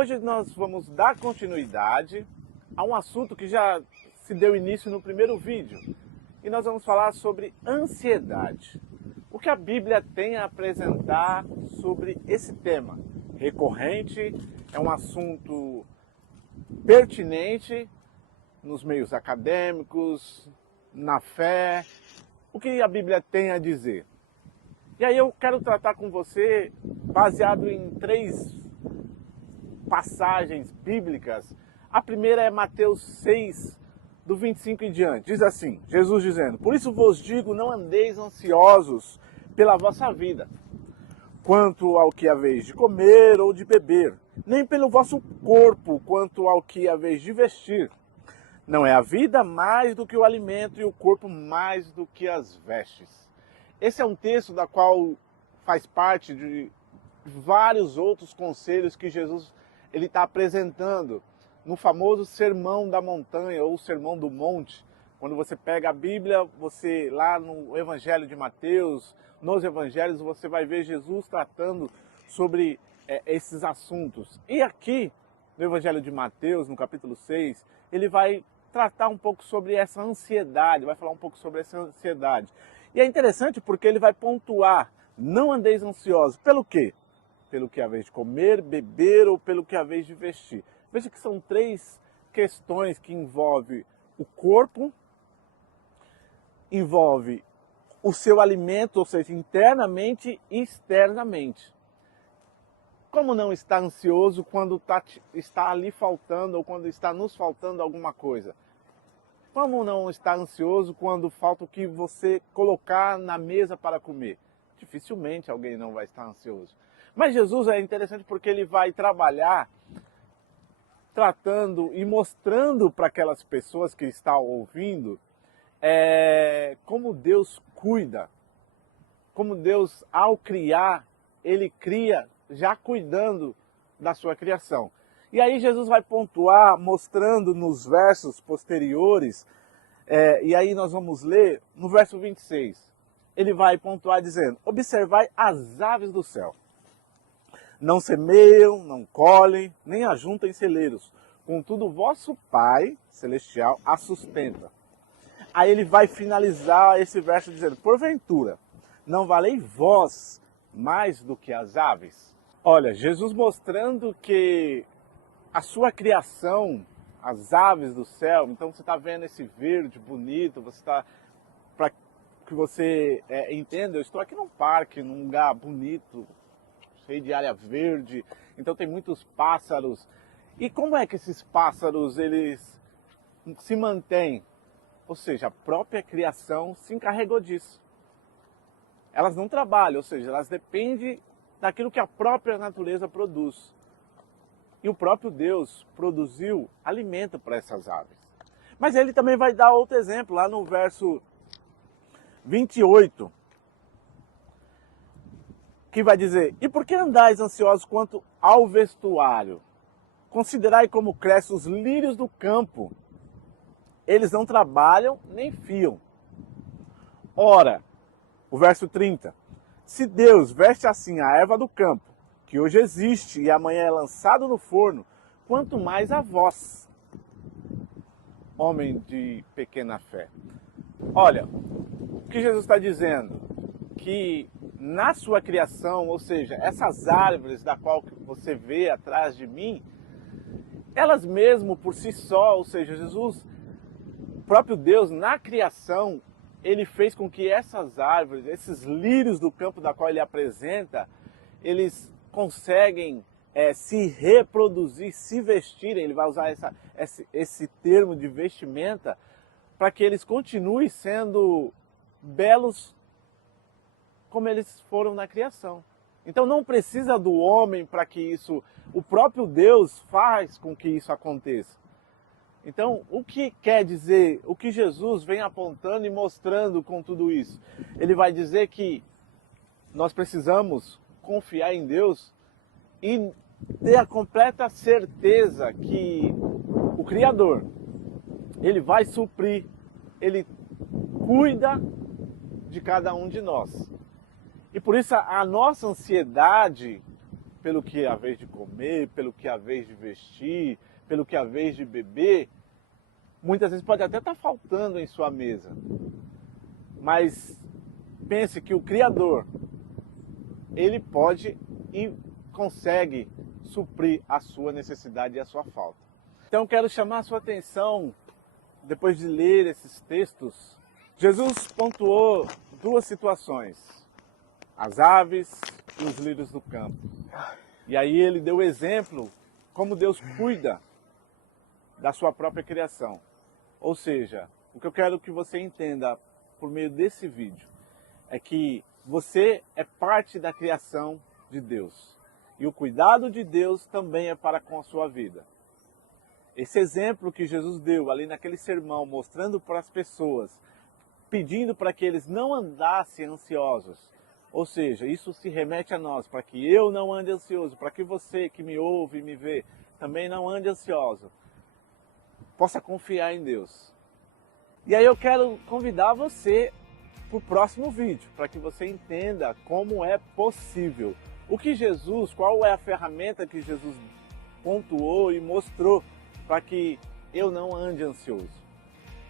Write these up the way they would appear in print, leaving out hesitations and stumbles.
Hoje nós vamos dar continuidade a um assunto que já se deu início no primeiro vídeo. E nós vamos falar sobre ansiedade. O que a Bíblia tem a apresentar sobre esse tema? Recorrente, é um assunto pertinente nos meios acadêmicos, na fé. O que a Bíblia tem a dizer? E aí eu quero tratar com você baseado em 3 passagens bíblicas. A primeira é Mateus 6, do 25 em diante. Diz assim, Jesus dizendo: "Por isso vos digo, não andeis ansiosos pela vossa vida, quanto ao que haveis de comer ou de beber, nem pelo vosso corpo, quanto ao que haveis de vestir. Não é a vida mais do que o alimento e o corpo mais do que as vestes." Esse é um texto da qual faz parte de vários outros conselhos que Jesus está apresentando no famoso Sermão da Montanha ou Sermão do Monte. Quando você pega a Bíblia, você lá no Evangelho de Mateus, nos Evangelhos, você vai ver Jesus tratando sobre esses assuntos. E aqui, no Evangelho de Mateus, no capítulo 6, ele vai tratar um pouco sobre essa ansiedade, vai falar um pouco sobre essa ansiedade. E é interessante porque ele vai pontuar: não andeis ansiosos. Pelo quê? Pelo que haveis de comer, beber ou pelo que haveis de vestir. Veja que são 3 questões que envolvem o corpo, envolve o seu alimento, ou seja, internamente e externamente. Como não estar ansioso quando está ali faltando ou quando está nos faltando alguma coisa? Como não estar ansioso quando falta o que você colocar na mesa para comer? Dificilmente alguém não vai estar ansioso. Mas Jesus é interessante porque ele vai trabalhar tratando e mostrando para aquelas pessoas que estão ouvindo como Deus cuida, como Deus, ao criar, ele cria já cuidando da sua criação. E aí Jesus vai pontuar, mostrando nos versos posteriores, e aí nós vamos ler no verso 26. Ele vai pontuar dizendo: "Observai as aves do céu. Não semeiam, não colhem, nem ajuntam em celeiros. Contudo, vosso Pai Celestial a sustenta." Aí ele vai finalizar esse verso dizendo: "Porventura, não valei vós mais do que as aves?" Olha, Jesus mostrando que a sua criação, as aves do céu, então você está vendo esse verde bonito, você está, para que você entenda, eu estou aqui num parque, num lugar bonito, cheio de área verde, então tem muitos pássaros. E como é que esses pássaros eles se mantêm? Ou seja, a própria criação se encarregou disso. Elas não trabalham, ou seja, elas dependem daquilo que a própria natureza produz. E o próprio Deus produziu alimento para essas aves. Mas ele também vai dar outro exemplo, lá no verso 28, que vai dizer: "E por que andais ansiosos quanto ao vestuário? Considerai como crescem os lírios do campo. Eles não trabalham nem fiam. Ora," o verso 30, "se Deus veste assim a erva do campo, que hoje existe e amanhã é lançado no forno, quanto mais a vós, homem de pequena fé." Olha, o que Jesus está dizendo? Que na sua criação, ou seja, essas árvores da qual você vê atrás de mim, elas mesmo por si só, ou seja, Jesus, o próprio Deus na criação, ele fez com que essas árvores, esses lírios do campo da qual ele apresenta, eles conseguem se reproduzir, se vestirem. Ele vai usar esse termo de vestimenta para que eles continuem sendo belos como eles foram na criação. Então não precisa do homem para que isso, o próprio Deus faz com que isso aconteça. Então, o que quer dizer, o que Jesus vem apontando e mostrando com tudo isso? Ele vai dizer que nós precisamos confiar em Deus e ter a completa certeza que o Criador, ele vai suprir, ele cuida de cada um de nós. E por isso a nossa ansiedade, pelo que é a vez de comer, pelo que é a vez de vestir, pelo que é a vez de beber, muitas vezes pode até estar faltando em sua mesa. Mas pense que o Criador, ele pode e consegue suprir a sua necessidade e a sua falta. Então quero chamar a sua atenção, depois de ler esses textos, Jesus pontuou duas situações, as aves e os lírios do campo. E aí ele deu o exemplo como Deus cuida da sua própria criação. Ou seja, o que eu quero que você entenda por meio desse vídeo é que você é parte da criação de Deus. E o cuidado de Deus também é para com a sua vida. Esse exemplo que Jesus deu ali naquele sermão, mostrando para as pessoas, pedindo para que eles não andassem ansiosos. Ou seja, isso se remete a nós, para que eu não ande ansioso, para que você que me ouve e me vê, também não ande ansioso. Possa confiar em Deus. E aí eu quero convidar você para o próximo vídeo, para que você entenda como é possível. O que Jesus, qual é a ferramenta que Jesus pontuou e mostrou para que eu não ande ansioso.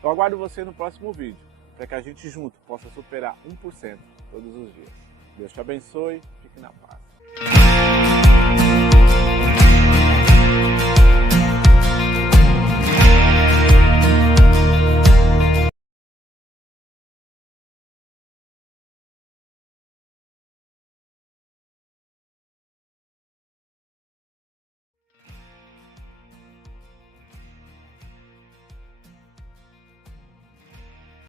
Eu aguardo você no próximo vídeo, para que a gente junto possa superar 1% todos os dias. Deus te abençoe, fique na paz.